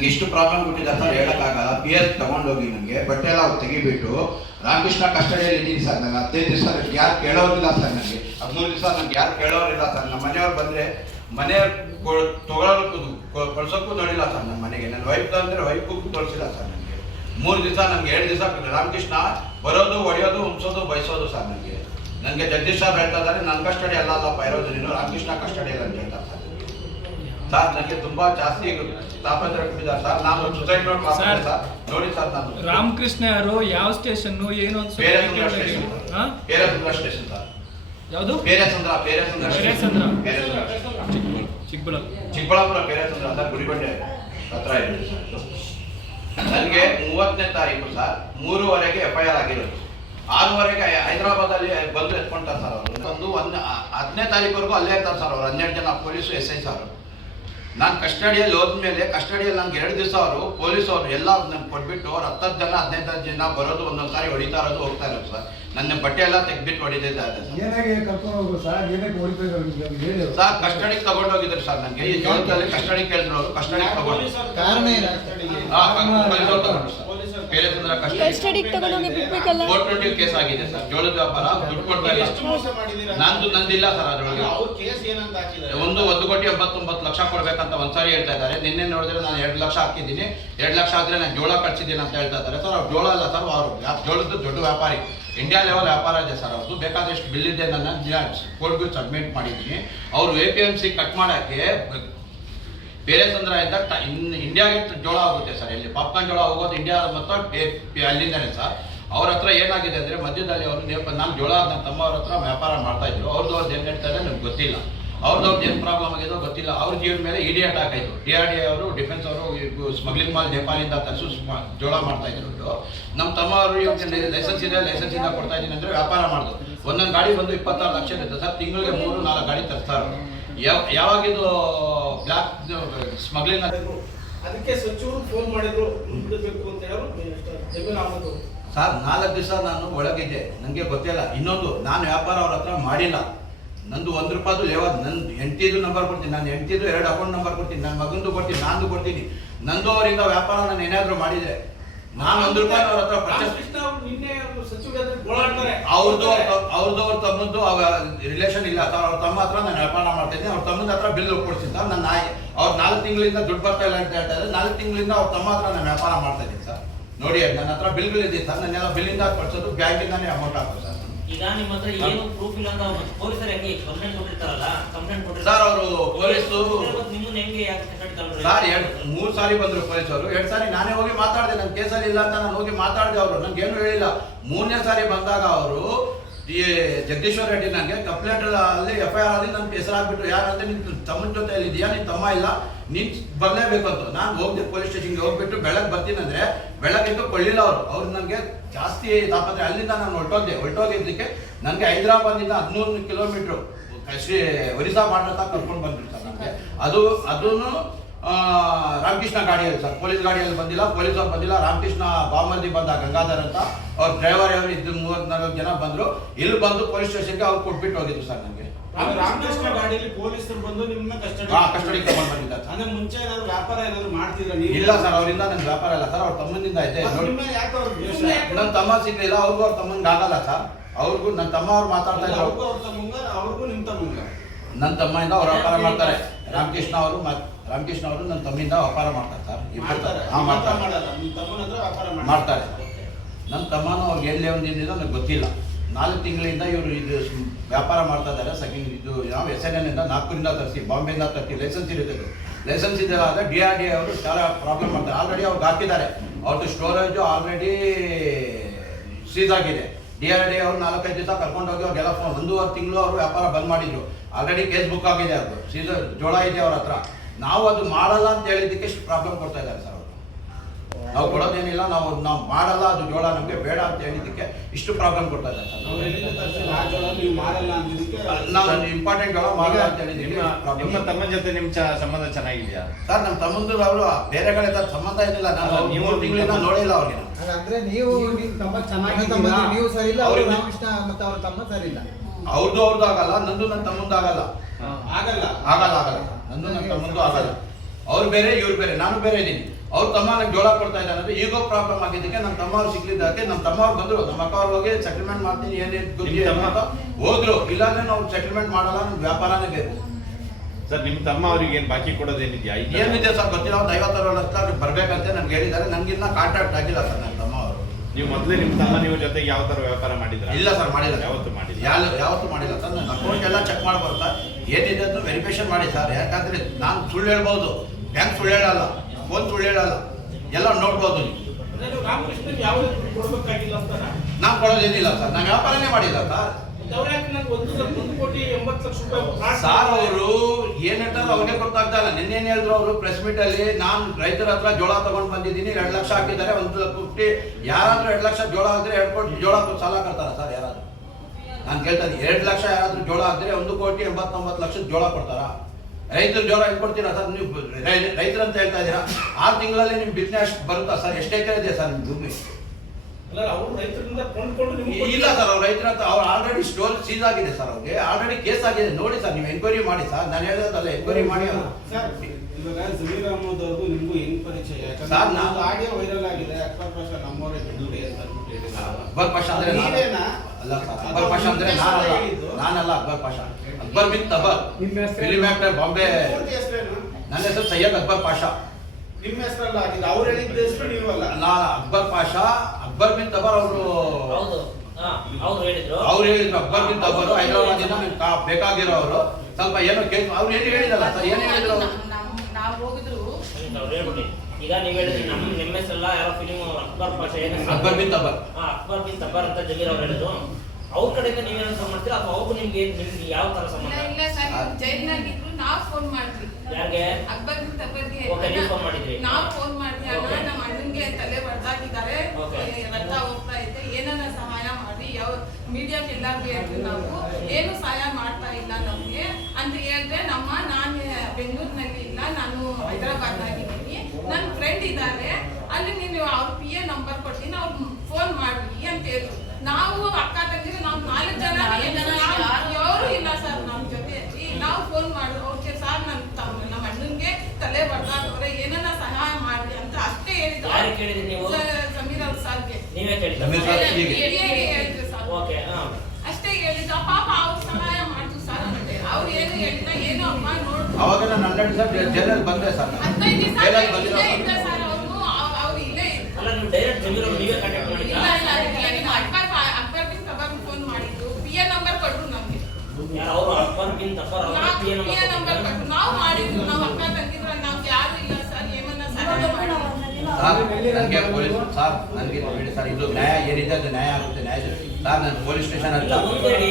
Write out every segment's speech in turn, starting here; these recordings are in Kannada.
ನನಗೆ ಇಷ್ಟು ಪ್ರಾಬ್ಲಮ್ ಕೊಟ್ಟಿದ್ದಾರೆ ಸರ್, ಹೇಳೋಕ್ಕಾಗಲ್ಲ. ಪಿ ಎಸ್ ತೊಗೊಂಡೋಗಿ ನನಗೆ ಬಟ್ಟೆ ಎಲ್ಲ ತೆಗಿಬಿಟ್ಟು ರಾಮಕೃಷ್ಣ ಕಸ್ಟಡಿಯಲ್ಲಿ ಇದ್ದೀನಿ ಸರ್. ನಾನು 15 ದಿವಸ ಯಾರು ಕೇಳೋರಿಲ್ಲ ಸರ್, ನನಗೆ 13 ದಿವಸ ನನಗೆ ಯಾರು ಕೇಳೋರಿಲ್ಲ ಸರ್. ನಮ್ಮ ಮನೆಯವ್ರು ಬಂದರೆ ಮನೆ ತೊಗೊಳೋಕ್ಕೂ ಕಳ್ಸೋಕ್ಕೂ ನೋಡಿಲ್ಲ ಸರ್. ನಮ್ಮ ಮನೆಗೆ ನನ್ನ ವೈಫ್ ಅಂದರೆ ವೈಫ್ಗೂ ಕಳಿಸಿಲ್ಲ ಸರ್. ನನಗೆ 3 ದಿವಸ, ನನಗೆ 2 ದಿವಸ ರಾಮಕೃಷ್ಣ ಬರೋದು, ಹೊಡೆಯೋದು, ಉಮ್ಸೋದು, ಬಯಸೋದು ಸರ್. ನನಗೆ ಜಗದೀಶ್ ಸರ್ ಹೇಳ್ತಾ ಇದ್ದಾರೆ, ನನ್ನ ಕಸ್ಟಡಿ ಅಲ್ಲಪ್ಪ ಇರೋದು, ನೀನು ರಾಮಕೃಷ್ಣ ಕಸ್ಟಡಿಯಲ್ಲಿ ಅಂತ ಹೇಳ್ತಾರೆ ಸರ್. ನನಗೆ ತುಂಬಾ ಜಾಸ್ತಿ ತಾಪತ್ರೆ ಕೊಟ್ಟಿದ್ದಾರೆ ಸರ್. ನಾನು ಸುಸೈಡ್ ನೋಟ್ ಸರ್ ನೋಡಿ ಸರ್. ನಾನು ರಾಮಕೃಷ್ಣ ಯಾರು, ಯಾವ ಸ್ಟೇಷನ್, ಏನು ಅಂತ ಪೇರೆಸಂದ್ರ ಸ್ಟೇಷನ್ ಸರ್. ಯಾವುದು? ಪೇರೆಸಂದ್ರ ಚಿಕ್ಕಬಳ್ಳಾಪುರ ಪೇರೆಸಂದ್ರ ಸರ್, ಗುಡಿಬಂಡೆ ಹತ್ರ ಇದೆ. ನನಗೆ 30ನೇ ತಾರೀಕು ಸರ್ 3:30ಗೆ FIR ಆಗಿರೋದು. 6:30ಗೆ ಹೈದರಾಬಾದಲ್ಲಿ ಬಂದು ಎತ್ಕೊಂತಾರೆ ಸರ್. ಅವರು ಒಂದು 10ನೇ ತಾರೀಕುವರೆಗೂ ಅಲ್ಲೇ ಇರ್ತಾರೆ ಸರ್. ಅವರು 12 ಜನ ಪೊಲೀಸು SI ಸರ್. ನಾನು ಕಸ್ಟಡಿಯಲ್ಲಿ ಹೋದ್ಮೇಲೆ ಕಸ್ಟಡಿಯಲ್ಲಿ ನನಗೆ 2 ದಿವಸ ಅವರು ಪೊಲೀಸವರು ಎಲ್ಲ ನನಗೆ ಕೊಟ್ಬಿಟ್ಟು ಅವ್ರು 10 ಜನ 15 ಜನ ಬರೋದು, ಒಂದೊಂದು ಸಾರಿ ಹೊಡಿತಾ ಇರೋದು, ಹೋಗ್ತಾ ಇರೋದು ಸರ್. ನನ್ನ ಬಟ್ಟೆ ಎಲ್ಲ ತೆಗ್ಬಿಟ್ಟು ಹೊಡಿತಿದ್ದಾರೆ ಸರ್. ಕಸ್ಟಡಿಗೆ ತಗೊಂಡೋಗಿದ್ರು ಸರ್. ನನಗೆ ಈ ಜೋಳದಲ್ಲಿ ಕಸ್ಟಡಿ ಕೇಳಿದ್ರು ಅವರು. ಕಸ್ಟಡಿಗೆ ತಗೊಂಡು ಕೋರ್ಟ್ ಕೇಸ್ ಆಗಿದೆ ಸರ್. ಜೋಳದ ವ್ಯಾಪಾರ ದುಡ್ಡು ಕೊಡ್ತಾ ಇಲ್ಲ. ನಂದಿಲ್ಲ ಸರ್. ಅದರೊಳಗೆ 1,89 ಲಕ್ಷ ಕೊಡ್ಬೇಕಂತ ಒಂದ್ಸಾರಿ ಹೇಳ್ತಾ ಇದ್ದಾರೆ. ನಿನ್ನೆ ನೋಡಿದ್ರೆ ನಾನು 2 ಲಕ್ಷ ಹಾಕಿದ್ದೀನಿ. 2 ಲಕ್ಷ ಆದ್ರೆ ನಾನು ಜೋಳ ಕಳ್ಸಿದ್ದೀನಿ ಅಂತ ಹೇಳ್ತಾ ಇದ್ದಾರೆ ಸರ್. ಅವ್ರು ಜೋಳ ಅಲ್ಲ ಸರ್, ಅವರು ಜೋಳದ್ದು ದೊಡ್ಡ ವ್ಯಾಪಾರಿ, ಇಂಡಿಯಾ ಲೆವೆಲ್ ವ್ಯಾಪಾರ ಇದೆ ಸರ್ ಅವ್ರದ್ದು. ಬೇಕಾದಷ್ಟು ಬಿಲ್ ಇದೆ, ನನ್ನ ಕೋರ್ಟ್ಗೂ ಸಬ್ಮಿಟ್ ಮಾಡಿದ್ದೀನಿ. ಅವರು APMC ಕಟ್ ಮಾಡೋಕ್ಕೆ ಪೇರೆಸಂದ್ರ ಇಂದ ಇಂಡಿಯಾಗೆ ಜೋಳ ಹೋಗುತ್ತೆ ಸರ್. ಇಲ್ಲಿ ಪಾಪ್ಕಾರ್ನ್ ಜೋಳ ಹೋಗೋದು ಇಂಡಿಯಾ ಮತ್ತು ಅಲ್ಲಿಂದಾನೆ ಸರ್. ಅವ್ರ ಹತ್ರ ಏನಾಗಿದೆ ಅಂದರೆ ಮಧ್ಯದಲ್ಲಿ ಅವರು ನಾನು ಜೋಳ ನನ್ನ ತಮ್ಮವ್ರ ಹತ್ರ ವ್ಯಾಪಾರ ಮಾಡ್ತಾ ಇದ್ರು. ಅವ್ರದ್ದು ಏನು ಹೇಳ್ತಾ ಇದ್ದಾರೆ ನನಗೆ ಗೊತ್ತಿಲ್ಲ. ಅವ್ರದ್ದು ಏನು ಪ್ರಾಬ್ಲಮ್ ಆಗಿದೋ ಗೊತ್ತಿಲ್ಲ. ಅವ್ರ ಜೀವನ ಮೇಲೆ ED ಅಟ್ಯಾಕ್ ಆಯಿತು. DRDA ಅವರು, ಡಿಫೆನ್ಸ್ ಅವರು ಸ್ಮಗ್ಲಿಂಗ್ ಮಾಲ್ ನೇಪಾಳಿಂದ ತರಿಸು ಜೋಳ ಮಾಡ್ತಾ ಇದ್ರು. ನಮ್ಮ ತಮ್ಮವರು ಲೈಸೆನ್ಸ್ ಇದೆ, ಲೈಸೆನ್ಸಿಂದ ಕೊಡ್ತಾ ಇದ್ದೀನಿ ಅಂದರೆ ವ್ಯಾಪಾರ ಮಾಡಿದ್ರು. ಒಂದೊಂದು ಗಾಡಿ ಬಂದು 26 ಲಕ್ಷ ಇರುತ್ತೆ ಸರ್. ತಿಂಗಳಿಗೆ 3-4 ಗಾಡಿ ತರಿಸ್ತಾರೆ. ಯಾವಾಗಿದು ಬ್ಲಾಕ್ ಸ್ಮಗ್ಲಿಂಗ್ ಅದಕ್ಕೆ ಸಚಿವರು ಫೋನ್ ಮಾಡಿದ್ರು ಬಿಡಬೇಕು ಅಂತ ಹೇಳೋ ಸರ್. 4 ದಿವಸ ನಾನು ಒಳಗಿದ್ದೆ, ನನಗೆ ಗೊತ್ತಿಲ್ಲ. ಇನ್ನೊಂದು, ನಾನು ವ್ಯಾಪಾರ ಅವ್ರ ಹತ್ರ ಮಾಡಿಲ್ಲ. ನಂದು 1 ರೂಪಾಯಿದು ಲೇವಾದ. ನನ್ನ ಹೆಂಡತಿದು ನಂಬರ್ ಕೊಡ್ತೀನಿ, ನಾನು ಹೆಂಡತಿದು 2 ಅಕೌಂಟ್ ನಂಬರ್ ಕೊಡ್ತೀನಿ, ನನ್ನ ಮಗಂದು ಕೊಡ್ತೀನಿ, ನಂದು ಕೊಡ್ತೀನಿ. ನಂದು ಅವರಿಂದ ವ್ಯಾಪಾರ ನಾನು ಏನಾದರೂ ಮಾಡಿದರೆ ನಾನು 1 ರೂಪಾಯಿ ಅವ್ರ ಹತ್ರ ಪರ್ಚೇಸ್. ಅವ್ರದ್ದು ಅವ್ರ ತಮ್ಮದ್ದು ರಿಲೇಷನ್ ಇಲ್ಲ ಸರ್. ಅವ್ರ ತಮ್ಮ ಹತ್ರ ನಾನು ವ್ಯಾಪಾರ ಮಾಡ್ತಾ ಇದ್ದೀನಿ. ಅವ್ರ ತಮ್ಮನ ಹತ್ರ ಬಿಲ್ ಕೊಡ್ತೀನಿ ಸರ್. ನನ್ನ ಅವ್ರು 4 ತಿಂಗಳಿಂದ ದುಡ್ಡು ಬರ್ತಾ ಇಲ್ಲ ಅಂತ ಹೇಳ್ತಾ ಇದ್ದಾರೆ. 4 ತಿಂಗಳಿಂದ ಅವ್ರ ತಮ್ಮ ಹತ್ರ ನಾನು ವ್ಯಾಪಾರ ಮಾಡ್ತಾ ಇದ್ದೀನಿ ಸರ್. ನೋಡಿ, ನನ್ನ ಹತ್ರ ಬಿಲ್ಗಳಿದೆ ಸರ್. ನನ್ನೆಲ್ಲ ಬಿಲ್ಲಿಂದ ಕಳ್ಸೋದು, ಬ್ಯಾಂಕಿಂದಾನೇ ಅಮೌಂಟ್ ಹಾಕೋದು ಸರ್. ಈಗ ನಿಮ್ಮ ಹತ್ರ ಏನು ಪ್ರೂಫ್ ಇಲ್ಲ ಅಂತ ಪೊಲೀಸರು ಹೆಂಗೆ ಕಂಪ್ಲೇಂಟ್ ಕೊಟ್ಟಿರ್ತಾರಲ್ಲ, ಕಂಪ್ಲೇಂಟ್ ಕೊಟ್ಟಿರ್ತಾರೆ ಸರ್. ಅವರು ಪೊಲೀಸು ನಿಮ್ಮನ್ನ ಹೆಂಗೆ ಯಾಕೆ ಕಟ್ಕೊಂಡ್ರು ಸರ್? 3 ಸಾರಿ ಬಂದ್ರು ಪೊಲೀಸರು. 2 ಸಾರಿ ನಾನೇ ಹೋಗಿ ಮಾತಾಡಿದೆ. ನನ್ನ ಕೇಸಲ್ಲಿ ಇಲ್ಲ ಅಂತ ನಾನು ಹೋಗಿ ಮಾತಾಡಿದೆ. ಅವರು ನನಗೇನು ಹೇಳಿಲ್ಲ. 3ನೇ ಸಾರಿ ಬಂದಾಗ ಅವರು ಈ ಜಗದೀಶ್ವರ ರೆಡ್ಡಿ ನನಗೆ ಕಂಪ್ಲೇಂಟ್ ಅಲ್ಲಿ FIR ಅಲ್ಲಿ ನನ್ನ ಹೆಸರಾಗ್ಬಿಟ್ಟು, ಯಾರಂದ್ರೆ ನಿನ್ನ ತಮ್ಮನ ಜೊತೆಯಲ್ಲಿ ಇದೆಯಾ, ನಿನ್ನ ತಮ್ಮ ಇಲ್ಲ, ನೀನು ಬರಲೇಬೇಕು ಅಂತ. ನಾನು ಹೋಗಿದ್ದೆ ಪೊಲೀಸ್ ಸ್ಟೇಷನ್ಗೆ. ಹೋಗ್ಬಿಟ್ಟು ಬೆಳಗ್ಗೆ ಬರ್ತೀನಿ ಅಂದರೆ ಬೆಳಗ್ಗೆದ್ದು ಕೊಳ್ಳಿಲ್ಲ ಅವ್ರು ನನಗೆ ಜಾಸ್ತಿ ತಾಪತ್ರೆ. ಅಲ್ಲಿಂದ ನಾನು ಹೊರಟೋಗಿದ್ದಕ್ಕೆ ನನಗೆ ಹೈದರಾಬಾದಿಂದ 13 ಕಿಲೋಮೀಟ್ರು ಒರಿಸ್ಸಾ ಬಾರ್ಡರ್ ತನಕ ಕರ್ಕೊಂಡು ಬಂದಿರ್ತಾರೆ ನನಗೆ. ಅದೂ ರಾಮಕೃಷ್ಣ ಗಾಡಿಯಲ್ಲಿ ಸರ್, ಪೊಲೀಸ್ ಗಾಡಿಯಲ್ಲಿ ಬಂದಿಲ್ಲ, ಪೊಲೀಸವ್ರು ಬಂದಿಲ್ಲ. ರಾಮಕೃಷ್ಣ ಬಾಮರ್ದಿ ಬಂದ, ಗಂಗಾಧರ್ ಅಂತ ಅವ್ರ ಡ್ರೈವರ್ ಅವರು ಇದ್ದು 34 ಜನ ಬಂದರು. ಇಲ್ಲಿ ಬಂದು ಪೊಲೀಸ್ ಸ್ಟೇಷನ್ಗೆ ಅವ್ರು ಕೊಟ್ಬಿಟ್ಟು ಹೋಗಿದ್ರು ಸರ್. ನನಗೆ ರಾಮಕೃಷ್ಣ ಗಾಡಿಯಲ್ಲಿ ಪೊಲೀಸರು ಬಂದು ನಿಮ್ಮನ್ನ ಕಸ್ಟಡಿಗೆ ತಗೊಂಡು ಬಂದಿದ್ದಾರೆ. ಅಂದ್ರೆ ಮುಂಚೆ ಏನಾದ್ರು ವ್ಯಾಪಾರ ಏನಾದ್ರು ಮಾಡ್ತಿದ್ರ? ಇಲ್ಲ ಸರ್, ಅವರಿಂದ ನನ್ನ ವ್ಯಾಪಾರ ಇಲ್ಲ ಸರ್. ಅವ್ರ ತಮ್ಮನಿಂದ ಐತೆ. ನನ್ನ ತಮ್ಮ ಸಿಗ್ಲಿಲ್ಲ. ಅವ್ರಿಗೂ ಅವ್ರ ತಮ್ಮಂಗೆ ಆಗಲ್ಲ ಸರ್. ಅವ್ರಿಗೂ ನನ್ನ ತಮ್ಮ ಅವ್ರು ಮಾತಾಡ್ತಾ ಇದ್ರು. ಅವ್ರಿಗೂ ನಿಮ್ಮ ತಮ್ಮಂಗ ನನ್ನ ತಮ್ಮಯಿಂದ ಅವ್ರು ವ್ಯಾಪಾರ ಮಾಡ್ತಾರೆ. ರಾಮಕೃಷ್ಣ ಅವರು ನನ್ನ ತಮ್ಮಿಂದ ವ್ಯಾಪಾರ ಮಾಡ್ತಾರೆ ಸರ್. ಮಾಡ್ತಾರೆ. ನನ್ನ ತಮ್ಮನೂ ಅವ್ರಿಗೆ ಎಲ್ಲಿ ಒಂದಿನಿಂದ ನನಗೆ ಗೊತ್ತಿಲ್ಲ. 4 ತಿಂಗಳಿಂದ ಇವರು ಇದು ವ್ಯಾಪಾರ ಮಾಡ್ತಾ ಇದ್ದಾರೆ. ಸೆಕೆಂಡ್ ಇದು ನಾವು SNN ಇಂದ ನಾಗ್ಪುರಿಂದ ತರಿಸಿ, ಬಾಂಬೆಯಿಂದ ತರಿಸಿ, ಲೈಸೆನ್ಸ್ ಇರುತ್ತೆ. ಲೈಸೆನ್ಸ್ ಇದೆಲ್ಲ ಆದರೆ DRDA ಅವರು చాలా ಪ್ರಾಬ್ಲಮ್ ಮಾಡ್ತಾರೆ. ಆಲ್ರೆಡಿ ಅವ್ರಿಗೆ ಹಾಕಿದ್ದಾರೆ. ಅವ್ರದ್ದು ಸ್ಟೋರೇಜು ಆಲ್ರೆಡಿ ಸೀಸ್ ಆಗಿದೆ. DRDA ಅವರು 4-5 ದಿವಸ ಕರ್ಕೊಂಡೋಗಿ ಅವ್ರಿಗೆಲ್ಲ 1.5 ತಿಂಗಳು ಅವರು ವ್ಯಾಪಾರ ಬಂದ್ ಮಾಡಿದ್ರು. ಆಲ್ರೆಡಿ ಕೇಸ್ ಬುಕ್ ಆಗಿದೆ. ಅದು ಸೀಸರ್ ಜೋಳ ಇದೆ ಅವ್ರ ಹತ್ರ. ನಾವು ಅದು ಮಾಡಲ್ಲ ಅಂತ ಹೇಳಿದ್ದಕ್ಕೆ ಇಷ್ಟು ಪ್ರಾಬ್ಲಮ್ ಕೊಡ್ತಾ ಇದ್ದಾರೆ ಸರ್ ಅವರು. ನಾವು ಕೊಡೋದೇನಿಲ್ಲ, ನಾವು ಮಾಡಲ್ಲ, ಅದು ಜೋಳ ನಮಗೆ ಬೇಡ ಅಂತ ಹೇಳಿದ್ದಕ್ಕೆ ಇಷ್ಟು ಪ್ರಾಬ್ಲಮ್ ಕೊಡ್ತಾ ಇದ್ದಾರೆ ಸರ್. ನಾವು ಇಂಪಾರ್ಟೆಂಟ್ ಜೋಳ ಮಾಡಲ್ಲ ಅಂತ ಹೇಳಿದ್ದೀವಿ. ನಿಮ್ಮ ತಮ್ಮನ ಜೊತೆ ನಿಮ್ಮ ಸಂಬಂಧ ಚೆನ್ನಾಗಿದೆಯಾ ಸರ್? ನಮ್ಮ ತಮ್ಮಂದು ಅವರು ಬೇರೆ ಕಡೆ ಸಂಬಂಧ ಏನಿಲ್ಲ. ನಾನು 3 ತಿಂಗಳಿಂದ ನೋಡಿಲ್ಲ ಅವ್ರಿಗೆ. ಅಂದ್ರೆ ನೀವು ನೀವು ಸರಿ ಇಲ್ಲ, ರಾಮಕೃಷ್ಣ ಮತ್ತೆ ಅವ್ರ ತಮ್ಮ ಸರಿ ಇಲ್ಲ. ಅವ್ರದ್ದು ಆಗಲ್ಲ, ನಂದು ನನ್ನ ತಮ್ಮಂದು ಆಗಲ್ಲ. ನಂದು ನನ್ನ ತಮ್ಮಂದು ಆಗಲ್ಲ. ಅವ್ರು ಬೇರೆ, ಇವ್ರು ಬೇರೆ, ನಾನು ಬೇರೆ ಇದ್ದೀನಿ. ಅವ್ರ ತಮ್ಮ ನನಗೆ ಜೋಳ ಕೊಡ್ತಾ ಇದ್ದಾರೆ ಅಂದ್ರೆ ಈಗೋ ಪ್ರಾಬ್ಲಮ್ ಆಗಿದ್ದಕ್ಕೆ ನಮ್ಮ ತಮ್ಮವ್ರು ಸಿಗ್ಲಿದ್ದಕ್ಕೆ ನಮ್ಮ ತಮ್ಮವ್ರು ಬಂದ್ರು, ನಮ್ಮ ಅಕ್ಕ ಅವ್ರು ಹೋಗಿ ಸೆಟಲ್ಮೆಂಟ್ ಮಾಡ್ತೀನಿ ಏನೇನು ಅಂತ ಹೋದ್ರು. ಇಲ್ಲಾಂದ್ರೆ ನಾವು ಸೆಟಲ್ಮೆಂಟ್ ಮಾಡಲ್ಲ, ನಮ್ಗೆ ವ್ಯಾಪಾರನೇ ಬೇಕು. ಸರ್ ನಿಮ್ಮ ತಮ್ಮ ಅವ್ರಿಗೆ ಏನ್ ಬಾಕಿ ಕೊಡೋದೇನಿದ್ಯಾ? ಏನಿದೆ ಸರ್ ಗೊತ್ತಿಲ್ಲ, ಒಂದು 50-60 ಲಕ್ಷ ಬರ್ಬೇಕಂತ ನನ್ಗೆ ಹೇಳಿದ್ದಾರೆ. ನನ್ಗಿನ್ನ ಕಾಂಟ್ಯಾಕ್ಟ್ ಆಗಿಲ್ಲ ಸರ್ ನನ್ನ ತಮ್ಮ ಅವರು. ನೀವು ಮೊದಲೇ ನಿಮ್ಮ ತಮ್ಮ ನೀವು ಜೊತೆಗೆ ಯಾವ ತರ ವ್ಯಾಪಾರ ಮಾಡಿದ್ರ? ಇಲ್ಲ ಸರ್, ಮಾಡಿಲ್ಲ. ಯಾವತ್ತು ಮಾಡಿಲ್ಲ? ಯಾವತ್ತು ಮಾಡಿಲ್ಲ ಸರ್. ನನ್ನ ಅಕೌಂಟ್ ಎಲ್ಲ ಚೆಕ್ ಮಾಡ್ಬೋದು ಸರ್, ಏನಿದೆ ಅಂತ ವೆರಿಫಿಕೇಶನ್ ಮಾಡಿ ಸರ್. ಯಾಕಂದ್ರೆ ನಾನು ಸುಳ್ಳು ಹೇಳ್ಬೋದು, ಬ್ಯಾಂಕ್ ಸುಳ್ಳು ಹೇಳಲ್ಲ, ಫೋನ್ ಸುಳ್ಳು ಹೇಳಲ್ಲ, ಎಲ್ಲ ನೋಡ್ಬೋದು ನೀವು. ಅಂದ್ರೆ ನೀವು ರಾಮಕೃಷ್ಣನ್ ಯಾವ ರೀತಿ ಕೊಡ್ಬೇಕಾಗಿಲ್ಲ ಅಂತಾನ? ನಾವು ಕೊಡೋದೇನಿಲ್ಲ ಸರ್, ನಾನು ವ್ಯಾಪಾರನೇ ಮಾಡಿಲ್ಲ ಸರ್. ಅವ್ರು ಯಾಕೆ ನಂಗೆ 1,80,00,000 ಸಾರ್ ಅವರು ಏನ್ ಹೇಳ್ತಾರೋ ಅವ್ರಿಗೆ ಗೊತ್ತಾಗ್ತಾ ಇಲ್ಲ. ನಿನ್ನೇನು ಹೇಳಿದ್ರು ಅವರು ಪ್ರೆಸ್ ಮೀಟ್ ಅಲ್ಲಿ, ನಾನು ರೈತರ ಹತ್ರ ಜೋಳ ತಗೊಂಡ್ ಬಂದಿದ್ದೀನಿ, 2 ಲಕ್ಷ ಹಾಕಿದ್ದಾರೆ, 1,50,000. ಯಾರಾದ್ರೂ 2 ಲಕ್ಷ ಜೋಳ ಆದ್ರೆ 2 ಕೋಟಿ ಜೋಳ ಸಾಲ ಕೊಡ್ತಾರ ಸರ್ ಯಾರಾದ್ರೂ? ನಾನು ಕೇಳ್ತಾ ಇದ್ದೀನಿ, 2 ಲಕ್ಷ ಯಾರಾದ್ರೂ ಜೋಳ ಆದ್ರೆ 1,89,00,000 ಜೋಳ ಕೊಡ್ತಾರ? ರೈತರು ಜೋಳ ಹೆಂಗ್ ಕೊಡ್ತೀರಾ ಸರ್? ನೀವು ರೈತರು ಅಂತ ಹೇಳ್ತಾ ಇದ್ದೀರಾ. 6 ತಿಂಗಳಲ್ಲಿ ನಿಮ್ ಬಿಸ್ನೆಸ್ ಬರುತ್ತಾ ಸರ್? ಎಷ್ಟು ಎಕರೆ ಇದೆ ಸರ್ ನಿಮ್ ಭೂಮಿ? ಅಲ್ಲ, ಅವ್ರು ರೈತರಿಂದ ಕೊಂಡ್ಕೊಂಡು ನಿಮ್ಗೆ ಇಲ್ಲ ಸರ್, ಅವ್ರ ರೈತರ ಹತ್ರ ಅವ್ರು ಆಲ್ರೆಡಿ ಸ್ಟೋರ್ ಸೀಸ್ ಆಗಿದೆ ಸರ್, ಅವ್ರಿಗೆ ಆಲ್ರೆಡಿ ಕೇಸ್ ಆಗಿದೆ. ನೋಡಿ ಸರ್, ನೀವು ಎಂಕ್ವೈರಿ ಮಾಡಿ ಸರ್, ನಾನು ಹೇಳೋದಲ್ಲ, ಎಂಕ್ವೈರಿ ಮಾಡಿ. ಸರ್, ಇವಾಗ ಜಮೀರ್ ಅಹಮದ್ ಅವ್ರಿಗೂ ನಿಮಗೂ ಹೆಂಗ್ ಪರಿಚಯ? ಸರ್, ನಾನು ಆಡಿಯೋ ವೈರಲ್ ಆಗಿದೆ, ಅಕ್ಬರ್ ಪಾಷಾ ನಮ್ಮವರೇ ಬಿಡುಗಡೆ ಅಂತ ಅಂದ್ಬಿಟ್ಟು ಹೇಳಿದ್ದಾರೆ. ಅಕ್ಬರ್ ಪಾಷಾ ಅಂದ್ರೆ ನೀವೇನಾ? ಅಲ್ಲ ಸರ್, ಅಕ್ಬರ್ ಪಾಷಾ ಅಂದ್ರೆ ನಾನಲ್ಲ ಅಕ್ಬರ್ ಪಾಷಾ. Akbar bin Tabar, film actor, Bombay. ಪೂರ್ತಿ ಹೆಸರೇನು? ನನ್ನ ಹೆಸರು ಸೈಯದ್ ಅಕ್ಬರ್ ಪಾಷಾ. ನಿಮ್ಮ ಹೆಸರಲ್ಲ ಆಗಿದೆ, ಅವ್ರು ಹೇಳಿದ ಹೆಸರು ನೀವಲ್ಲ. ನಾನು ಅಕ್ಬರ್ ಪಾಷಾ, ಅಕ್ಬರ್ ಬಿನ್ ತಬರ್ ಅವರು. ಹೌದು, ಅವ್ರು ಹೇಳಿದ್ರು. ಅವ್ರು ಹೇಳಿದ್ರು ಅಕ್ಬರ್ ಬಿನ್ ತಬರ್ ಹೈದರಾಬಾದಿನ ಬೇಕಾಗಿರೋರು. ಸ್ವಲ್ಪ ಏನೋ ಕೇಳಿ ಅವ್ರು ಏನು ಹೇಳಿದಲ್ಲ ಸರ್, ಏನು ಹೇಳಿದ್ರು ಅವರು? ನಾವು ಹೋಗಿದ್ರು ಅವ್ರು ಹೇಳ್ಬಿಡಿ. ಈಗ ನೀವ್ ಹೇಳಿದ್ರಿ ನಿಮ್ಮ ಹೆಸರೆಲ್ಲ ಯಾರೋ ಫಿಲಿಮ್ ಅಕ್ಬರ್ ಪಾಷಾ ಏನು ಅಕ್ಬರ್ ಬಿನ್ ತಬರ್. ಅಕ್ಬರ್ ಬಿನ್ ತಬರ್ ಅಂತ ಜಮೀರ್ ಅವ್ರು ಹೇಳಿದ್ರು. ಅವ್ರ ಕಡೆಯಿಂದ ನೀವೇನು ಫೋನ್ ಮಾಡ್ತೀರಾ ಅಥವಾ ಅವ್ರು ನಿಮ್ಗೆ ಯಾವ ತರ ಸಂಬಂಧ? ಇಲ್ಲ ಸರ್, ಜೈಲ್ನಾಗಿದ್ರು ನಾವು ಫೋನ್ ಮಾಡಿದ್ವಿ. ಯಾರಿಗೆ? ಅಕ್ಬರ್ ಬಿನ್ ತಬರ್ಗೆ ಓಕೆ, ನೀವು ಫೋನ್ ಮಾಡಿದ್ರಿ? ನಾವು ಫೋನ್ ಮಾಡಿದ್ವಿ. ಅಣ್ಣ, ನಮ್ಮ ಅಣ್ಣನ್ಗೆ ತಲೆ ಹೊಡೆದಾಗಿದ್ದಾರೆ, ರಕ್ತ ಹೋಗ್ತಾ ಇದೆ, ಏನನ್ನ ಸಹಾಯ ಮಾಡಿ. ಯಾವ ಮೀಡಿಯಾಕ್ಕೆ ಎಲ್ಲಾರ್ಗು ಹೇಳಿದ್ವಿ ನಾವು, ಏನು ಸಹಾಯ ಮಾಡ್ತಾ ಇಲ್ಲ ನಮ್ಗೆ ಅಂತ ಹೇಳಿದ್ರೆ, ನಾನು ಬೆಂಗಳೂರಿನಲ್ಲಿ ಇಲ್ಲ, ನಾನು ಹೈದರಾಬಾದ್ನಾಗಿದ್ದೀನಿ, ನನ್ನ ಫ್ರೆಂಡ್ ಇದ್ದಾರೆ ಅಲ್ಲಿ, ನೀನು ಅವ್ರ PA ನಂಬರ್ ಕೊಡ್ತೀನಿ, ಅವ್ರು ಫೋನ್ ಮಾಡಿ ಅಂತ ಹೇಳಿದ್ರು. ನಾವು ಅಕ್ಕ ತಂಗಿರು ನಾವು 4 ಜನ ಯಾರು ಇಲ್ಲ ಸರ್ ನಮ್ಮ ಜೊತೆ. ನಾವು ಫೋನ್ ಮಾಡಿದ್ರು, ಓಕೆ ಸರ್, ನಮ್ಮ ಅಣ್ಣನ್ಗೆ ತಲೆ ಹೊಡೆದಾಕವ್ರೆ, ಏನನ್ನ ಸಹಾಯ ಮಾಡಿ ಅಂತ ಅಷ್ಟೇ ಹೇಳಿದ್ರು. ಯಾರಿಗೆ ಕೇಳಿದ್ರಿ ನೀವು? ಸಮೀರ್ ಅವ್ರ ಸರ್ಗೆ. ನೀವೇ ಸಮೀರ್ ಸರ್ ಹೇಳಿದ್ರು ಸರ್. ಓಕೆ, ಅಷ್ಟೇ ಹೇಳಿದ್ರು. ಪಾಪ ಅವ್ರು ಸಹಾಯ ಮಾಡಿದ್ರು ಸರ್ ಅಂತೆ. ಅವ್ರು ಏನು ಹೇಳಿಲ್ಲ, ಏನು ಅಮ್ಮ ನೋಡ್ತು. ಅವಾಗ ನಾನು 12 ದಿವಸ ಜೈಲಲ್ಲಿ ಬಂದೆ ಸರ್. 15 ದಿವಸ ಜೈಲಲ್ಲಿ ಬಂದಿರೋ ಇಲ್ಲೇ ಇದ್ದ ಸರ್ ಅವ್ರು ಇಲ್ಲೇ ಇದ್ರು. ಅಲ್ಲ, ನೀವು ಡೈರೆಕ್ಟ್ ಜಮೀರ್ ಅವ್ರು ನೀವೇ ಕಾಂಟ್ಯಾಕ್ಟ್ ಮಾಡಿದ್ರಾ? ಅಕ್ಬರ್ ಬಿನ್ ತಬರ್ ಫೋನ್ ಮಾಡಿದ್ರು, PA ನಂಬರ್ ಕೊಟ್ರು ನಮ್ಗೆ. ಯಾರು ಅವರು? ಅಕ್ಬರ್ ಬಿನ್ ತಬರ್ ಅವರು PA ನಂಬರ್ ಕೊಟ್ರು. ನಾವು ಮಾಡಿದ್ರು, ನಾವು ಅಕ್ಕ ತಂಗಿದ್ರು, ನಾವು ಯಾರು ಇಲ್ಲ ಸರ್, ಏಮನ್ನ ಸಹಾಯ ಮಾಡಿ. ಸರ್, ನನಗೆ ಪೊಲೀಸ್ ಸರ್, ನನಗೆ ಹೇಳಿ ಸರ್, ಇದು ನ್ಯಾಯ ಏನಿದೆ ಅದು ನ್ಯಾಯ ಆಗುತ್ತೆ. ನ್ಯಾಯ ಸರ್, ನಾನು ಪೊಲೀಸ್ ಸ್ಟೇಷನ್ ಇಲ್ಲ, ಮುಂದೇಳಿ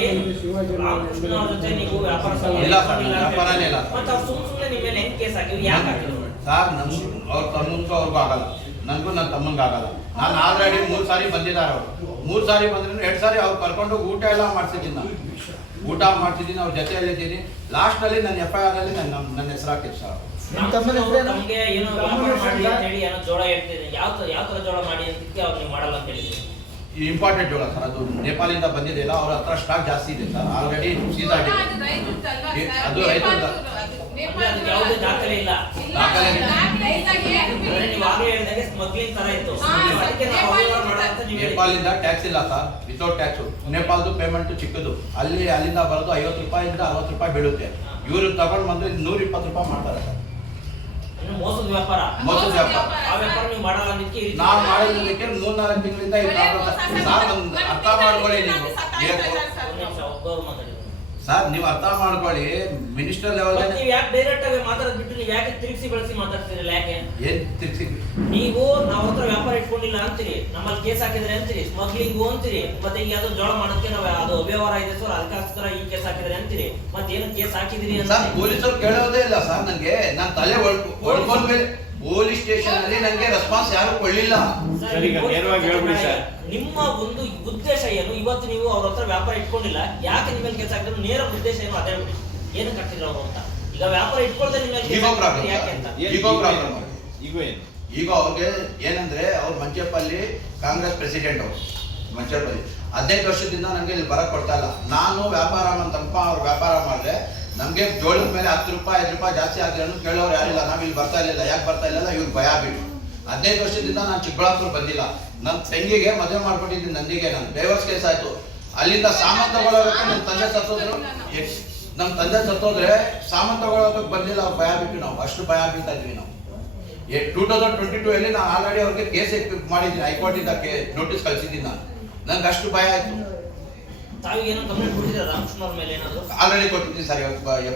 ರಾಮಕೃಷ್ಣ ಅವ್ರ ಜೊತೆ ನೀವು ವ್ಯಾಪಾರ ಇಲ್ಲ ಸರ್, ನನ್ನ ವ್ಯಾಪಾರನೇ ಇಲ್ಲ. ಮತ್ತೆ ಅವ್ರು ಸುಮ್ಮನೆ ನಿಮ್ಮ ಮೇಲೆ ಹೆಂಗ್ ಕೇಸ್ ಹಾಕಿದ್ರು? ಯಾಕೆ ಹಾಕಿದ್ರು ಸರ್? ನನ್ಗೂ ಅವ್ರ ತಮ್ಮಂಗೂ ಅವ್ರಿಗೂ ಆಗಲ್ಲ, ನನಗೂ ನನ್ನ ತಮ್ಮಂಗೆ ಆಗಲ್ಲ. ನಾನು ಆಲ್ರೆಡಿ 3 ಸಾರಿ ಬಂದಿದ್ದಾರೆ ಅವರು. 3 ಸಾರಿ ಬಂದ್ರೆ 2 ಸಾರಿ ಅವ್ರು ಕರ್ಕೊಂಡು ಊಟ ಎಲ್ಲ ಮಾಡ್ಸಿದ್ದೀನಿ. ನಾನು ಊಟ ಮಾಡ್ತಿದ್ದೀನಿ, ಅವ್ರ ಜೊತೆಯಲ್ಲಿದ್ದೀನಿ. ಲಾಸ್ಟಲ್ಲಿ ನನ್ನ FIR ಅಲ್ಲಿ ನನ್ನ ಹೆಸರು ಹಾಕಿದ್ರು ಸರ್. ನಮ್ಗೆ ಏನೋ ವ್ಯಾಪಾರ ಮಾಡಿ ಅಂತ ಹೇಳಿ ಏನೋ ಜೋಳ ಹೇಳ್ತಿದ್ರೆ, ಯಾವ ತರ ಜೋಳ ಮಾಡಿ ಅಂತ ಅವ್ರು ನೀವು ಮಾಡಲ್ಲ ಅಂತ ಹೇಳಿದ್ರು. ಇಂಪಾರ್ಟೆಂಟ್ ಜೋಳ ಸರ್, ಅದು ನೇಪಾಳಿಂದ ಬಂದಿದೆಯಲ್ಲ, ಅವ್ರ ಹತ್ರ ಸ್ಟಾಕ್ ಜಾಸ್ತಿ ಇದೆ ಸರ್, ಆಲ್ರೆಡಿ ಸೀಸ್ ಆಗಿದೆ. ಅದು ರೈತರದ್ದಲ್ಲ ಸರ್, ಅದು ರೈತರದ್ದು. ಅದಕ್ಕೆ ಯಾವುದೇ ದಾಖಲೆ ಇಲ್ಲ. ದಾಖಲೆ ಇಲ್ಲ. ಅಂದ್ರೆ ನೀವು ಆಗಲೇ ಹೇಳಿದಾಗೆ ಸ್ಮಗ್ಲಿಂಗ್ ತರ ಇತ್ತು. ಅದಕ್ಕೆ ನಾವು ಅವ್ಯವಹಾರ ಮಾಡಲ್ಲ ಅಂತ ನೀವು ಹೇಳಿದ್ರಿ. ನೇಪಾಳಿಂದ ಟ್ಯಾಕ್ಸ್ ಇಲ್ಲ ಸರ್, ವಿತೌಟ್ ಟ್ಯಾಕ್ಸ್. ನೇಪಾಳದು ಪೇಮೆಂಟ್ ಚಿಕ್ಕದು, ಅಲ್ಲಿಂದ ಬರೋದು 50 ರೂಪಾಯಿಂದ 60 ರೂಪಾಯಿ ಬೀಳುತ್ತೆ. ಇವರು ತಗೊಂಡು ಬಂದ್ರೆ 120 ರೂಪಾಯಿ ಮಾಡ್ತಾರೆ ಸರ್. ಇನ್ನು ಮೋಸದ ವ್ಯಾಪಾರ. ಮೋಸದ ವ್ಯಾಪಾರ. ಆ ವ್ಯಾಪಾರ ನೀವು ಮಾಡಲ್ಲ ಅನ್ನೋದಕ್ಕೆ ಈ ರೀತಿ ನಾವು ಮಾಡೋದಕ್ಕೆ 3-4 ತಿಂಗಳಿಂದ ಸರ್, ಒಂದು ಅರ್ಥ ಮಾಡ್ಕೊಳ್ಳಿ ನೀವು. ಒಂದ್ ನಿಮಿಷ ಒಬ್ಬರು ಮಾತಾಡಿದ್ರು. ಸರ್, ನೀವು ಅರ್ಥ ಮಾಡ್ಕೊಳ್ಳಿ, ಮಿನಿಸ್ಟರ್ ಲೆವೆಲ್ ನೀವು ಯಾಕೆ ಡೈರೆಕ್ಟ್ ಆಗಿ ಮಾತಾಡೋದು ಬಿಟ್ಟು ನೀವು ಯಾಕೆ ತಿರುಗಿಸಿ ಬಳಸಿ ಮಾತಾಡ್ತಿರಲ್ಲ? ಯಾಕೆ ಏನ್ ತಿರ್ಸಿ? ನೀವು ನಾವು ಹತ್ರ ವ್ಯಾಪಾರ ಇಟ್ಕೊಂಡಿಲ್ಲ ಅಂತೀರಿ, ನಮ್ಮಲ್ಲಿ ಕೇಸ್ ಹಾಕಿದ್ರೆ ಅಂತೀರಿ, ಸ್ಮಗ್ಲಿಂಗು ಅಂತೀರಿ, ಮತ್ತೆ ಈಗ ಯಾವ್ದೋ ಜೋಳ ಮಾಡೋದಕ್ಕೆ ನಾವು ಅದು ಅವ್ಯವಹಾರ ಇದೆ ಸರ್, ಅದಕ್ಕೋಸ್ಕರ ಈ ಕೇಸ್ ಹಾಕಿದ್ರೆ ಅಂತೀರಿ, ಮತ್ತೆ ಏನು ಕೇಸ್ ಹಾಕಿದಿರಿ ಅಂತ ಸರ್, ಪೊಲೀಸರು ಕೇಳೋದೇ ಇಲ್ಲ ಸರ್ ನನಗೆ. ನಾನು ತಲೆ ಹೊಡ್ಕೊಂಡ್ಮೇಲೆ ಪೊಲೀಸ್ ಸ್ಟೇಷನ್ ಅಲ್ಲಿ ನನಗೆ ರೆಸ್ಪಾನ್ಸ್ ಯಾರು ಕೊಡ್ಲಿಲ್ಲ. ಸರ್, ಈಗ ನೇರವಾಗಿ ಹೇಳ್ಬಿಡಿ ಸರ್. ನಿಮ್ಮ ಒಂದು ಉದ್ದೇಶ ಏನು? ಇವತ್ತು ನೀವು ಅವ್ರ ಹತ್ರ ವ್ಯಾಪಾರ ಇಟ್ಕೊಂಡಿಲ್ಲ, ಯಾಕೆ ನಿಮ್ಮ ಕೆಲಸ ಹಾಕಿದ್ರು? ನೇರ ಉದ್ದೇಶ ಏನು ಅದೇ ಬಿಡಿ, ಏನು ಕಟ್ಟಿದ್ರು ಅವರು ಅಂತ. ಈಗ ವ್ಯಾಪಾರ ಇಟ್ಕೊಳ್ದೆ ನಿಮ್ಮ ಈಗೋ ಪ್ರಾಬ್ಲಮ್, ಯಾಕೆ ಅಂತ? ಈಗೋ ಪ್ರಾಬ್ಲಮ್. ಈಗ ಏನು? ಈಗ ಅವ್ರಿಗೆ ಏನಂದ್ರೆ, ಅವ್ರು ಮಂಚೇಪಲ್ಲಿ ಕಾಂಗ್ರೆಸ್ ಪ್ರೆಸಿಡೆಂಟ್, ಅವರು ಮಂಚೇಪಲ್ಲಿ 15 ವರ್ಷದಿಂದ ನನಗೆ ಇಲ್ಲಿ ಬರಕ್ ಕೊಡ್ತಾ ಇಲ್ಲ. ನಾನು ವ್ಯಾಪಾರ ತಮ್ಮ ಅವ್ರು ವ್ಯಾಪಾರ ಮಾಡಿದ್ರೆ ನಮಗೆ ಜೋಳದ ಮೇಲೆ 10 ರೂಪಾಯಿ 5 ರೂಪಾಯಿ ಜಾಸ್ತಿ ಆಗಿರೋನು ಕೇಳೋರು ಯಾರಿಲ್ಲ. ನಾವ್ ಇಲ್ಲಿ ಬರ್ತಾ ಇರ್ಲಿಲ್ಲ. ಯಾಕೆ ಬರ್ತಾ ಇಲ್ಲ? ಇವ್ರು ಭಯ ಬಿಟ್ಟು 15 ವರ್ಷದಿಂದ ನಾನು ಚಿಕ್ಕಬಳ್ಳಾಪುರ ಬಂದಿಲ್ಲ. ನನ್ನ ತಂಗಿಗೆ ಮದುವೆ ಮಾಡ್ಕೊಟ್ಟಿದ್ದೀನಿ, ನಂದಿಗೆ ನಾನು ಡೈವರ್ಸ್ ಕೇಸ್ ಆಯ್ತು. ಅಲ್ಲಿಂದ ಸಾಮಾನು ತಗೊಳ್ಳೋದಕ್ಕೆ ನಮ್ಮ ತಂದೆ ಸತ್ತೋದ್ರು. ನಮ್ಮ ತಂದೆ ಸತ್ತೋದ್ರೆ ಸಾಮಾನು ತಗೊಳ್ಳೋದಕ್ಕೆ ಬಂದಿಲ್ಲ, ಅವ್ರು ಭಯ ಬಿಟ್ಟು ನಾವು ಅಷ್ಟು ಭಯ ಬೀಳ್ತಾ ಇದ್ವಿ ನಾವು. 2022 ಅಲ್ಲಿ ನಾನು ಆಲ್ರೆಡಿ ಅವ್ರಿಗೆ ಕೇಸ್ ಮಾಡಿದ್ದೀನಿ, ಹೈಕೋರ್ಟಿಂದ ನೋಟಿಸ್ ಕಳಿಸಿದ್ದೀನಿ ನಾನು. ನಂಗೆ ಅಷ್ಟು ಭಯ ಆಯ್ತು. ತಾವಿಗೇನೋ ಕಂಪ್ಲೇಂಟ್ ಕೊಟ್ಟಿದ್ದೀರಾ ರಾಮಕೃಷ್ಣ ಅವ್ರ ಮೇಲೆ ಏನಾದ್ರು? ಆಲ್ರೆಡಿ ಕೊಟ್ಟಿದ್ದೀನಿ ಸರ್,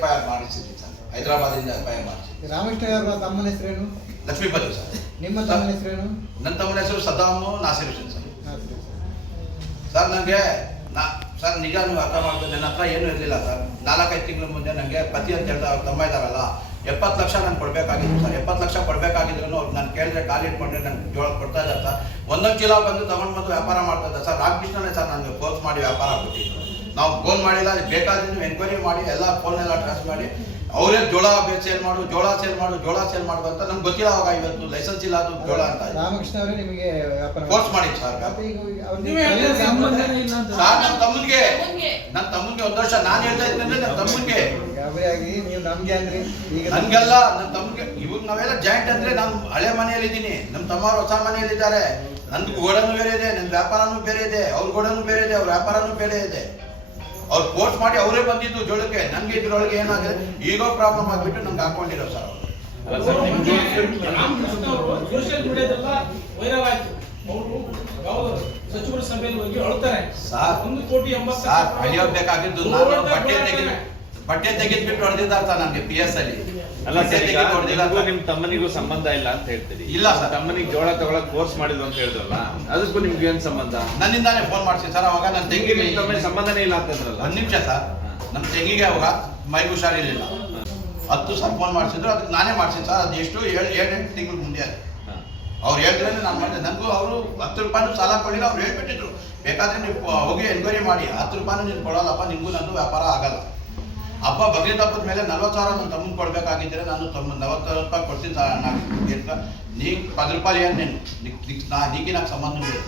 FIR ಮಾಡಿಸಿದ್ದೀನಿ ಸರ್, ಹೈದರಾಬಾದಿಂದ FIR ಮಾಡಿಸಿದ್ದೀನಿ. ರಾಮಕೃಷ್ಣ ಅವರ ತಮ್ಮನ ಹೆಸರೇನು? ಲಕ್ಷ್ಮೀಪತಿ ಸರ್. ನಿಮ್ಮ ತಮ್ಮನ ಹೆಸರೇನು? ನನ್ನ ತಮ್ಮನ ಹೆಸರು ಸದ್ದಾಮ್ ನಾಸಿರ್ ಹುಸೇನ್ ಸರ್. ಹಾ, ಸರಿ, ಸರಿ. ಸರ್ ನನಗೆ ಸರ್ ನಿಜ ನೀವು ಅರ್ಥ ಮಾಡ್ಕೊಂಡು ನನ್ನ ಹತ್ರ ಏನೂ ಇರಲಿಲ್ಲ ಸರ್. 4-5 ತಿಂಗಳ ಮುಂದೆ ನನಗೆ ಪತಿ ಅಂತ ಹೇಳ್ತಾ ಅವ್ರ ತಮ್ಮ ಇದ್ದಾರಲ್ಲ, 70 ಲಕ್ಷ ನಾನು ಕೊಡಬೇಕಾಗಿತ್ತು ಸರ್. 70 ಲಕ್ಷ ಕೊಡಬೇಕಾಗಿದ್ರು ಅವ್ರು ನಾನು ಕೇಳಿದ್ರೆ ಖಾಲಿ ಇಟ್ಕೊಂಡ್ರೆ ನನಗೆ ಜೋಳ ಕೊಡ್ತಾ ಇದ್ದಾರೆ ಸರ್. ಒಂದೊಂದು ಚೀಲ ಬಂದು ತಗೊಂಡು ಬಂದು ವ್ಯಾಪಾರ ಮಾಡ್ತಾ ಇದ್ದಾರೆ ಸರ್. ರಾಮಕೃಷ್ಣನೇ ಸರ್ ನನಗೆ ಫೋರ್ಸ್ ಮಾಡಿ ವ್ಯಾಪಾರ ಕೊಟ್ಟಿದ್ದು. ನಾವು ಫೋನ್ ಮಾಡಿಲ್ಲ, ಅದಕ್ಕೆ ಬೇಕಾದ್ರೆ ನೀವು ಎನ್ಕ್ವೈರಿ ಮಾಡಿ ಎಲ್ಲ ಫೋನೆಲ್ಲ ಟ್ರಾನ್ಸ್ ಮಾಡಿ ಅವರೇ ಜೋಳ ಸೇಲ್ ಮಾಡು, ಜೋಳ ಸೇಲ್ ಮಾಡು, ಜೋಳ ಸೇಲ್ ಮಾಡು ಅಂತ ನಮ್ಗೆ ಗೊತ್ತಿಲ್ಲ. ಅವಾಗ ಇವತ್ತು ಲೈಸೆನ್ಸ್ ಇಲ್ಲ, ಅದು ಜೋಳ ಅಂತ ರಾಮಕೃಷ್ಣ ಅವರೇ ನಿಮಗೆ ವ್ಯಾಪಾರ ಫೋರ್ಸ್ ಮಾಡಿ ಸರ್. ಮತ್ತೆ ಈಗ ಅವ್ರಿಗೆ ನೀವೇ ಹೇಳ್ತೀರಾ ಸಂಬಂಧನೇ ಇಲ್ಲ ಅಂತ. ಸರ್ ನನ್ನ ತಮ್ಮನಿಗೆ 1 ವರ್ಷ ನಾನು ಹೇಳ್ತಾ ಇದ್ದಂದ್ರೆ ನನ್ನ ತಮ್ಮನಿಗೆ ಗಾಬರಿ ಆಗಿ ನೀವು ನಮ್ಗೆ ಅಂದ್ರಿ. ಈಗ ನನ್ಗೆಲ್ಲ ನನ್ನ ತಮ್ಗೆ ಇವಾಗ ನಾವೆಲ್ಲ ಜಾಯಿಂಟ್ ಅಂದ್ರೆ ನಾನು ಹಳೆ ಮನೆಯಲ್ಲಿ ಇದ್ದೀನಿ, ನಮ್ಮ ತಮ್ಮವ್ರು ಹೊಸ ಮನೆಯಲ್ಲಿ ಇದ್ದಾರೆ. ನಂದು ಗೋಡನು ಬೇರೆ ಇದೆ, ನನ್ನ ವ್ಯಾಪಾರನೂ ಬೇರೆ ಇದೆ, ಅವ್ರ ಗೋಡನು ಬೇರೆ ಇದೆ, ಅವ್ರ ವ್ಯಾಪಾರನೂ ಬೇರೆ ಇದೆ. ಅವ್ರು ಫೋರ್ಸ್ ಮಾಡಿ ಅವರೇ ಬಂದಿದ್ದು ಜೋಳಕ್ಕೆ. ನನಗೆ ಇದ್ರೊಳಗೆ ಏನಾಗಿದೆ ಈಗೋ ಪ್ರಾಬ್ಲಮ್ ಆಗಿಬಿಟ್ಟು ನಂಗೆ ಹಾಕೊಂಡಿರೋ ಸರ್ ಅವರು. ಅಲ್ಲ ಸರ್, ನಿಮ್ಗೆ ರಾಮಕೃಷ್ಣ ಅವರು ಸೋಷಿಯಲ್ ಮೀಡಿಯಾದೆಲ್ಲ ವೈರಲ್ ಆಯ್ತು. ಅವರು ಯಾವ ಸಚಿವರ ಸಭೆಯಲ್ಲಿ ಹೋಗಿ ಅಳ್ತಾರೆ. ಸರ್ 1,80,00,000 ಸರ್ ಅಳಿಯೋಬೇಕಾಗಿದ್ದು ನಾನು ಬಟ್ಟೆ ತೆಗೆದ್ಬಿಟ್ಟು ಹೊಡೆದಿದ್ದಾರೆ ಸರ್ ನನಗೆ PS ಅಲ್ಲಿ. ಅಲ್ಲ ಸರ್, ಈಗ ನಿಮ್ಗೂ ನಿಮ್ ತಮ್ಮನಿಗೂ ಸಂಬಂಧ ಇಲ್ಲ ಅಂತ ಹೇಳ್ತೀರಿ. ಇಲ್ಲ ಸರ್. ತಮ್ಮನಿಗೆ ಜೋಳ ತಗೊಳಕ್ ಫೋರ್ಸ್ ಮಾಡಿದ್ರು ಅಂತ ಹೇಳಿದ್ರಲ್ಲ, ಅದಕ್ಕೂ ನಿಮ್ಗೆ ಏನ್ ಸಂಬಂಧ? ನನ್ನಿಂದಾನೇ ಫೋನ್ ಮಾಡಿಸಿ ಸರ್. ಅವಾಗ ನನ್ನ ನಿಮ್ಗೆ ತಂಗಿಗೆ ನಿಮ್ ತಮ್ಮನಿಗೆ ಸಂಬಂಧನೇ ಇಲ್ಲ ಅಂತಂದ್ರಲ್ಲ. 1 ನಿಮಿಷ ಸರ್. ನಮ್ಮ ತಂಗಿಗೆ ಅವಾಗ ಮೈ ಹುಷಾರಿರ್ಲಿಲ್ಲ. 10 ಸರ್ ಫೋನ್ ಮಾಡಿಸಿದ್ರು, ಅದಕ್ಕೆ ನಾನೇ ಮಾಡಿಸಿದ್ದು ಸರ್. ಅದು ಎಷ್ಟು 7-8 ತಿಂಗಳು ಮುಂದೆ ಅದು. ಅವ್ರು ಹೇಳಿದ್ರೆ ನಾನು ಮಾಡಿದೆ. ನನಗೂ ಅವರು 10 ರೂಪಾಯಿನೂ ಸಾಲ ಕೊಡಲಿಲ್ಲ. ಅವ್ರು ಹೇಳ್ಬಿಟ್ಟಿದ್ರು, ಬೇಕಾದ್ರೆ ನೀವು ಹೋಗಿ ಎನ್ಕ್ವೈರಿ ಮಾಡಿ, 10 ರೂಪಾಯಿನೂ ನೀನು ಕೊಡಲ್ಲಪ್ಪ, ನಿಮಗೂ ನಂದು ವ್ಯಾಪಾರ ಆಗಲ್ಲ. ಹಬ್ಬ ಬಕ್ರೀದ್ ಹಬ್ಬದ ಮೇಲೆ 40,000 ನನ್ನ ತಮ್ಮನ ಕೊಡಬೇಕಾಗಿದ್ದರೆ ನಾನು 40,000 ರೂಪಾಯಿ ಕೊಡ್ತೀನಿ ಸರ್. ನೀ 10 ರೂಪಾಯಿ ಏನು ನೀಗಿ నాకు ಸಂಬಂಧ ಇಲ್ಲ.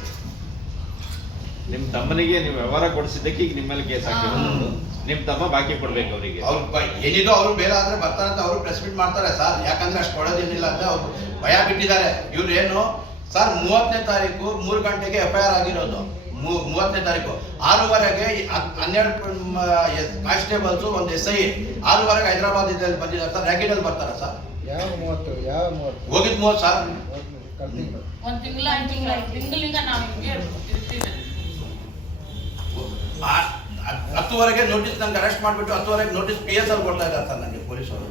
ನಿಮ್ ತಮ್ಮನಿಗೆ ನೀವು ವ್ಯವಹಾರ ಕೊಡಿಸಿದ್ದಕ್ಕೆ ಈಗ ನಿಮ್ಮ ಮೇಲೆ ಕೇಸ್ ಹಾಕಿರೋದು. ನಿಮ್ ತಮ್ಮ ಬಾಕಿ ಕೊಡ್ಬೇಕು ಅವರಿಗೆ. ಅವ್ರು ಏನಿದು ಅವರು ಬೇರೆ ಆದ್ರೆ ಬರ್ತಾರೆ ಅಂತ ಅವರು ಪ್ರೆಸ್ ಮೀಟ್ ಮಾಡ್ತಾರೆ ಸರ್. ಯಾಕಂದ್ರೆ ಅಷ್ಟು ಕೊಡೋದೇನಿಲ್ಲ ಅಂತ ಅವ್ರು ಭಯ ಬಿಟ್ಟಿದ್ದಾರೆ. ಇವ್ರು ಏನು ಸರ್ 30ನೇ ತಾರೀಕು 3 ಗಂಟೆಗೆ FIR ಆಗಿರೋದು. 30ನೇ ತಾರೀಕು 6:30ಗೆ 12 ಕಾನ್ಸ್ಟೇಬಲ್ಸು, ಒಂದು SI 6:30ಗೆ ಹೈದರಾಬಾದಲ್ಲಿ ಬಂದಿದ್ದಾರೆ ಸರ್. ರ್ಯಾಕೆಟಲ್ಲಿ ಬರ್ತಾರ ಸರ್. ಯಾವ 30 ಹೋಗಿದ್ 30 ಸರ್. ಒಂದ್ ತಿಂಗಳಿಂದ ನಾವು ಹಿಂಗೆ ಇರ್ತಿದ್ದೆ. 10:00ಗೆ ನೋಟಿಸ್ ನಂಗೆ ಅರೆಸ್ಟ್ ಮಾಡಿಬಿಟ್ಟು 10:00ಗೆ ನೋಟಿಸ್ PS ಅಲ್ಲಿ ಕೊಡ್ತಾ ಇದ್ದಾರೆ ಸರ್ ನನಗೆ ಪೊಲೀಸರು.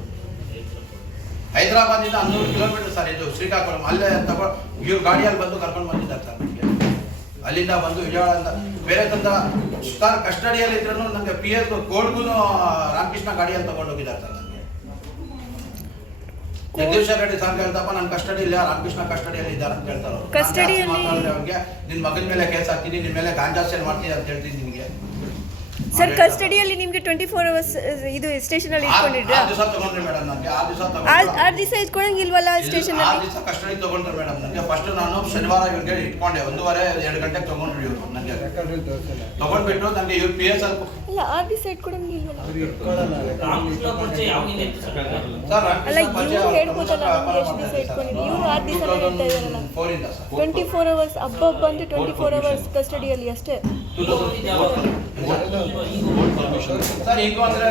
ಹೈದರಾಬಾದಿಂದ 100 ಕಿಲೋಮೀಟರ್ ಸರ್ ಇದು ಶ್ರೀಕಾಕುಳಂ. ಅಲ್ಲೇ ಇವ್ರ ಗಾಡಿಯಲ್ಲಿ ಬಂದು ಕರ್ಕೊಂಡು ಬಂದಿದ್ದಾರೆ ಸರ್ ನನಗೆ. ಅಲ್ಲಿಂದ ಬಂದು ವಿಜಯವಾಡ ಬೇರೆ ತಂದ ಸರ್ ಕಸ್ಟಡಿಯಲ್ಲಿ ಇದ್ರೂ ನನಗೆ PS ಕೋರ್ಟ್ಗೂ ರಾಮಕೃಷ್ಣ ಗಾಡಿಯಲ್ಲಿ ತಗೊಂಡು ಹೋಗಿದ್ದಾರೆ ಸರ್ ನನಗೆ. ಜಗದೀಶ್ವರ ರೆಡ್ಡಿ ಸರ್ ಹೇಳ್ತಪ್ಪ ನನ್ನ ಕಸ್ಟಡಿ ಇಲ್ಲ, ರಾಮಕೃಷ್ಣ ಕಸ್ಟಡಿಯಲ್ಲಿ ಇದ್ದಾರೆ ಅಂತ ಹೇಳ್ತಾರೆ. ಅವ್ರಿಗೆ ನಿನ್ನ ಮಗನ ಮೇಲೆ ಕೇಸ್ ಹಾಕ್ತೀನಿ, ನಿನ್ನ ಮೇಲೆ ಗಾಂಜಾ ಸೇಲ್ ಮಾಡ್ತೀನಿ ಅಂತ ಹೇಳ್ತೀನಿ ನಿಮಗೆ. ಸರ್ ಕಸ್ಟಡಿಯಲ್ಲಿ ನಿಮಗೆ 24 ಅವರ್ಸ್ ಇದು ಸ್ಟೇಷನ್ ಅಲ್ಲಿ ಇಟ್ಕೊಂಡಿದ್ರಾ? 6 ದಿವಸ ತಗೊಂಡ್ರಿ ಮೇಡಮ್ ನನಗೆ. 6 ದಿವಸ 6 ದಿವಸ ಇಟ್ಕೊಳಂಗಿಲ್ವಲ್ಲ ಸ್ಟೇಷನ್ 6 ಅಲ್ಲಿ? ದಿವಸ ಕಸ್ಟಡಿ ತಗೊಂಡ್ರಿ ಮೇಡಮ್ ನನಗೆ. ಫಸ್ಟ್ ನಾನು ಶನಿವಾರ ಇವ್ರಿಗೆ ಇಟ್ಕೊಂಡೆ, 1:30-2 ಗಂಟೆಗೆ ತಗೊಂಡ್ರಿ ಇವ್ರು ನನಗೆ. ತಗೊಂಡ್ಬಿಟ್ಟು ನನಗೆ ಇವ್ರು PS ಅಲ್ಲಿ ಅಲ್ಲ 6 ದಿವಸ ಇಟ್ಕೊಳಂಗಿಲ್ವಲ್ಲ? ರಾಮಕೃಷ್ಣ ಪರಿಚಯ ಯಾವಾಗಿಂದ ಇತ್ತು ಸರ್? ಸರ್ ಅಲ್ಲ ಇವ್ರು ಹೇಳ್ಬೋದಲ್ಲ ನಮ್ಗೆ ಎಷ್ಟು ದಿವಸ ಇಟ್ಕೊಂಡಿದ್ರು. ಇವ್ರು 6 ದಿವಸ ಹೇಳ್ತಾ ಇದಾರಲ್ಲ. 24 ಅವರ್ಸ್ ಹಬ್ಬ ಬಂದು 24 ಅವರ್ಸ್ ಕಸ್ಟಡಿಯಲ್ಲಿ ಅಷ್ಟೇ. ಸರ್ ಈಗ ಅಂದ್ರೆ